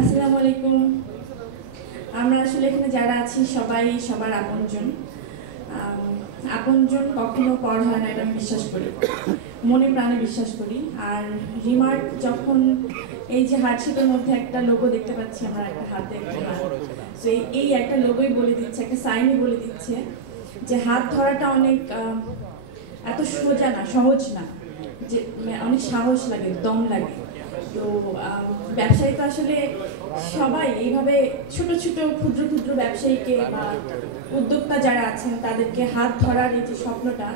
আসসালামু আলাইকুম। আমরা আসলে এখানে যারা আছি সবাই সবার আপনজন। আপনজন কখনো পর হয় না, এটা আমি বিশ্বাস করি, মনে প্রাণে বিশ্বাস করি। আর রিমার্ক যখন এই যে হার্টশেপের মধ্যে একটা লোগো দেখতে পাচ্ছি, আমরা একটা হাতে একটা হাত, তো এই একটা লোগোই বলে দিচ্ছে, একটা সাইনই বলে দিচ্ছে যে হাত ধরাটা অনেক এত সোজা না, সহজ না, যে অনেক সাহস লাগে, দম লাগে। তো ব্যবসায়ী তো আসলে সবাই এইভাবে ছোট ছোট ক্ষুদ্র ক্ষুদ্র ব্যবসায়ীকে বা উদ্যোক্তা যারা আছেন তাদেরকে হাত ধরার এই যে স্বপ্নটা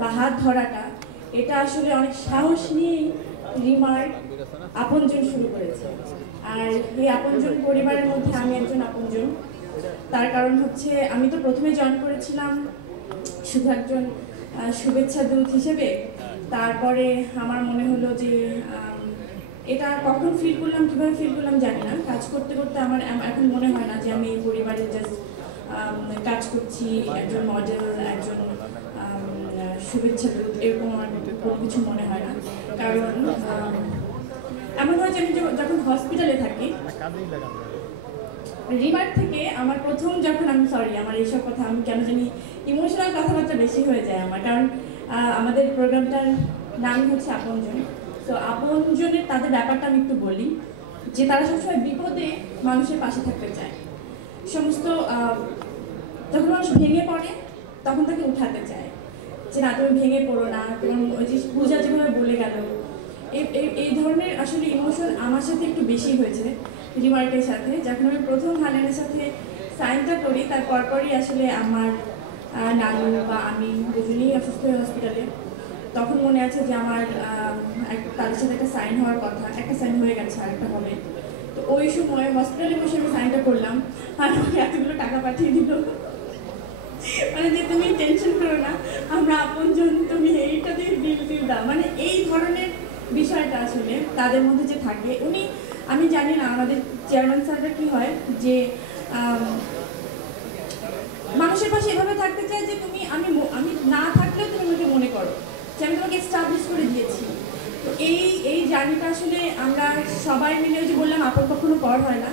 বা হাত ধরাটা, এটা আসলে অনেক সাহস নিয়েই রিমার্ক আপনজন শুরু করেছে। আর এই আপনজন পরিবারের মধ্যে আমি একজন আপনজন। তার কারণ হচ্ছে আমি তো প্রথমে জয়েন করেছিলাম শুধু একজন শুভেচ্ছা দূত হিসেবে। তারপরে আমার মনে হলো যে এটা কখন ফিল করলাম, কীভাবে ফিল করলাম জানি না, কাজ করতে করতে আমার এখন মনে হয় না যে আমি এই পরিবারে জাস্ট কাজ করছি, একজন মডেল, একজন শুভেচ্ছা দূত, এরকম আমার কোনো কিছু মনে হয় না। কারণ এমন হয় যে আমি যখন হসপিটালে থাকি, রিমার্ক থেকে আমার প্রথম যখন আমি আমার এইসব কথা আমি কেন জানি ইমোশনাল কথাবার্তা বেশি হয়ে যায় আমার, কারণ আমাদের প্রোগ্রামটার নাম হচ্ছে আপনজন। তো আপনজনের তাদের ব্যাপারটা আমি একটু বলি, যে তারা সবসময় বিপদে মানুষের পাশে থাকতে চায়। সমস্ত যখন মানুষ ভেঙে পড়ে তখন তাকে উঠাতে চায়, যে না তুমি ভেঙে পড়ো না, এবং ওই যে পূজা যেভাবে বলে গেল, এই ধরনের আসলে ইমোশন আমার সাথে একটু বেশি হয়েছে রিমার্কের সাথে। যখন আমি প্রথম হানানের সাথে সাইনটা করি, তার পরপরই আসলে আমার নানু বা আমি দুজনেই অসুস্থ হয়ে হসপিটালে। তখন মনে আছে যে আমার তাদের সাথে একটা সাইন হওয়ার কথা, একটা সাইন হয়ে গেছে, আরেকটা হবে। তো ওই সময় হসপিটালে বসে আমি সাইনটা করলাম, আর আমাকে এতগুলো টাকা পাঠিয়ে দিল, মানে যে তুমি টেনশন করো না, আমরা আপনজন, তুমি এইটা দিয়ে বিল দাও। মানে এই ধরনের বিষয়টা আসলে তাদের মধ্যে যে থাকে, উনি, আমি জানি না আমাদের চেয়ারম্যান স্যারটা কি হয়, যে মানুষের পাশে এভাবে থাকতে চায় যে তুমি আমি না থাকলেও তুমি আমাকে মনে করো যে আমি তোমাকে এস্টাবলিশ করে দিয়েছি। তো এই জার্নিটা আসলে আমরা সবাই মিলে, যে বললাম আপন কখনো পর হয় না,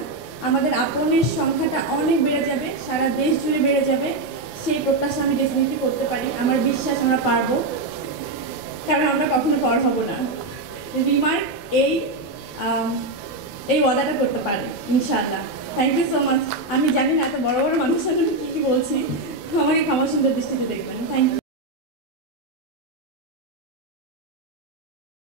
আমাদের আপনের সংখ্যাটা অনেক বেড়ে যাবে, সারা দেশ জুড়ে বেড়ে যাবে, সেই প্রত্যাশা আমি ডেফিনেটলি করতে পারি। আমার বিশ্বাস আমরা পারবো, কারণ আমরা কখনো পর হব না। রিমার্ক এই ওয়াদাটা করতে পারে ইনশাআল্লাহ। Thank you so much. আমি জানি না এত বড় বড় মানুষের জন্য কী বলছি, আমাকে ক্ষমা সুন্দর দৃষ্টিতে দেখবেন। Thank you.